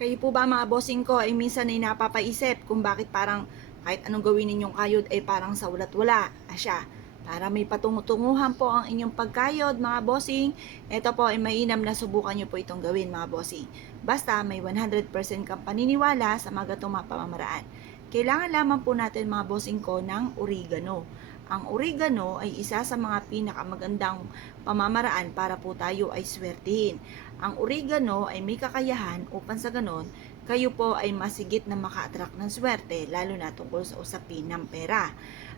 Kayo po ba mga bossing ko ay minsan ay napapaisip kung bakit parang kahit anong gawin ninyong kayod ay parang sa walat wala asya. Para may patungutunguhan po ang inyong pagkayod mga bossing, ito po ay mainam na subukan nyo po itong gawin mga bossing. Basta may 100% kang paniniwala sa mga gatong mga pamamaraan. Kailangan lamang po natin mga bossing ko ng oregano. Ang oregano ay isa sa mga pinakamagandang pamamaraan para po tayo ay swertihin. Ang oregano ay may kakayahan upang sa ganon, kayo po ay masigit na maka-attract ng swerte, lalo na tungkol sa usapin ng pera.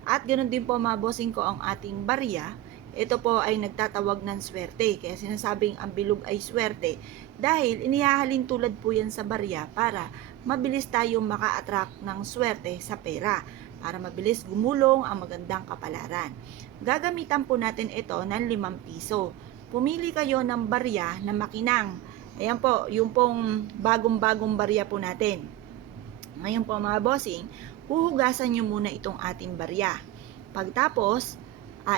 At ganoon din po mga bossing ko ang ating barya, ito po ay nagtatawag ng swerte. Kaya sinasabing ang bilog ay swerte dahil inihahalin tulad po yan sa barya para mabilis tayong maka-attract ng swerte sa pera, para mabilis gumulong ang magandang kapalaran. Gagamitan po natin ito ng 5 piso. Pumili kayo ng barya na makinang. Ayan po, yung pong bagong-bagong barya po natin. Ngayon po mga bossing, huhugasan nyo muna itong ating barya. Pagtapos,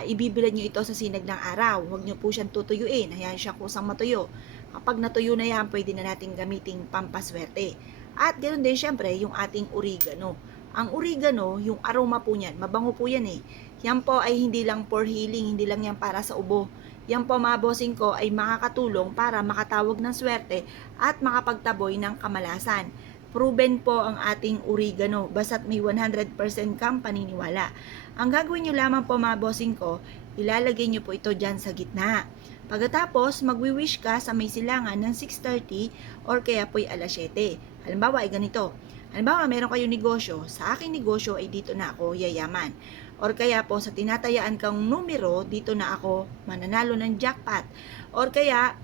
ibibilad nyo ito sa sinag ng araw. Huwag nyo po siyang tutuyuin. Hayaan siya kusang matuyo. Kapag natuyo na yan, pwede na natin gamitin pampaswerte. At ganoon din syempre, yung ating oregano. Ang oregano, yung aroma po niyan, mabango po yan eh. Yan po ay hindi lang for healing, hindi lang yan para sa ubo. Yan po mga bossing ko ay makakatulong para makatawag ng swerte at makapagtaboy ng kamalasan. Proven po ang ating oregano, basta't may 100% kang paniniwala. Ang gagawin nyo lamang po mga bossing ko, ilalagay nyo po ito dyan sa gitna. Pagkatapos, magwi-wish ka sa may silangan ng 6:30 or kaya po'y alas 7. Halimbawa ay ganito. Halimbawa, meron kayong negosyo. Sa aking negosyo ay dito na ako yayaman. Or kaya po sa tinatayaan kang numero, dito na ako mananalo ng jackpot. Or kaya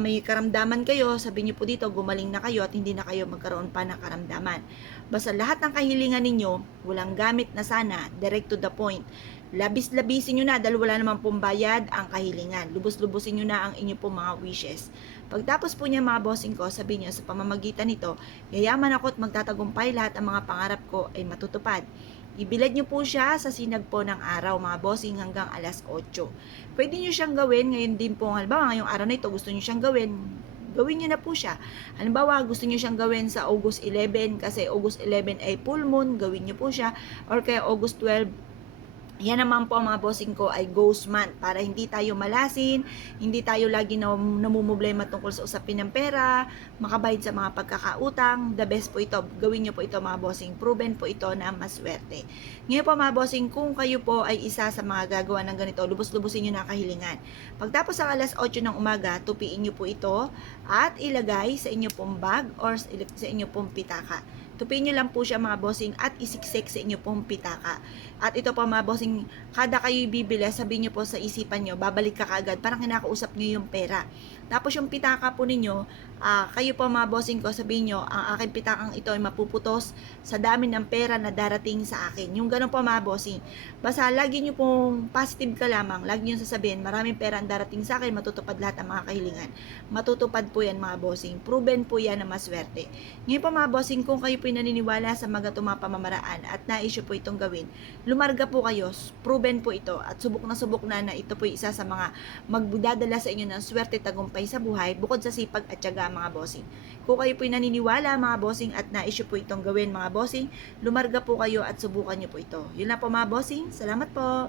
may karamdaman kayo, sabihin niyo po dito, gumaling na kayo at hindi na kayo magkaroon pa ng karamdaman. Basta lahat ng kahilingan ninyo, walang gamit na sana, direct to the point. Labis-labisin nyo na dahil wala naman pong bayad ang kahilingan. Lubos-lubusin nyo na ang inyo pong mga wishes. Pagtapos po niya mga bossing ko, sabihin nyo sa pamamagitan nito, yayaman ako at magtatagumpay, lahat ang mga pangarap ko ay matutupad. Ibilad nyo po siya sa sinag po ng araw mga bossing hanggang alas 8. Pwede nyo siyang gawin ngayon din po, halimbawa ngayong araw na ito gusto nyo siyang gawin, gawin nyo na po siya. Halimbawa, gusto nyo siyang gawin sa August 11 kasi August 11 ay full moon, gawin nyo po siya. Or kaya August 12, yan naman po mga bossing ko ay ghost month para hindi tayo malasin, hindi tayo lagi namumblema tungkol sa usapin ng pera, makabayad sa mga pagkakautang. The best po ito, gawin nyo po ito mga bossing, proven po ito na maswerte. Ngayon po mga bossing, kung kayo po ay isa sa mga gagawa ng ganito, lubos-lubusin nyo na kahilingan. Pagtapos ng alas 8 ng umaga, tupiin nyo po ito at ilagay sa inyo pong bag or sa inyo pong pitaka. Tupiin nyo lang po siya mga bossing at isiksik sa inyo pong pitaka. At ito po mga bossing, kada kayo bibili, sabihin nyo po sa isipan nyo, babalik ka kaagad, parang kinakausap nyo yung pera. Tapos yung pitaka po ninyo, kayo po mga bossing ko, sabihin nyo, ang aking pitakang ito ay mapuputos sa dami ng pera na darating sa akin. Yung ganun po mga bossing. Basta lagi nyo pong positive ka lamang, lagi nyo sasabihin, maraming pera ang darating sa akin, matutupad lahat ang mga kahilingan. Matutupad po yan mga bossing. Proven po yan na maswerte. Ngayon po mga bossing, kung kayo po naniniwala sa mga tumang pamamaraan at nais po itong gawin, lumarga po kayo, proven po ito at subok na ito po isa sa mga magdadala sa inyo ng swerte tagumpay sa buhay bukod sa sipag at tiyaga mga bossing. Kung kayo po naniniwala mga bossing at nais po itong gawin mga bossing, lumarga po kayo at subukan nyo po ito. Yun na po mga bossing, salamat po!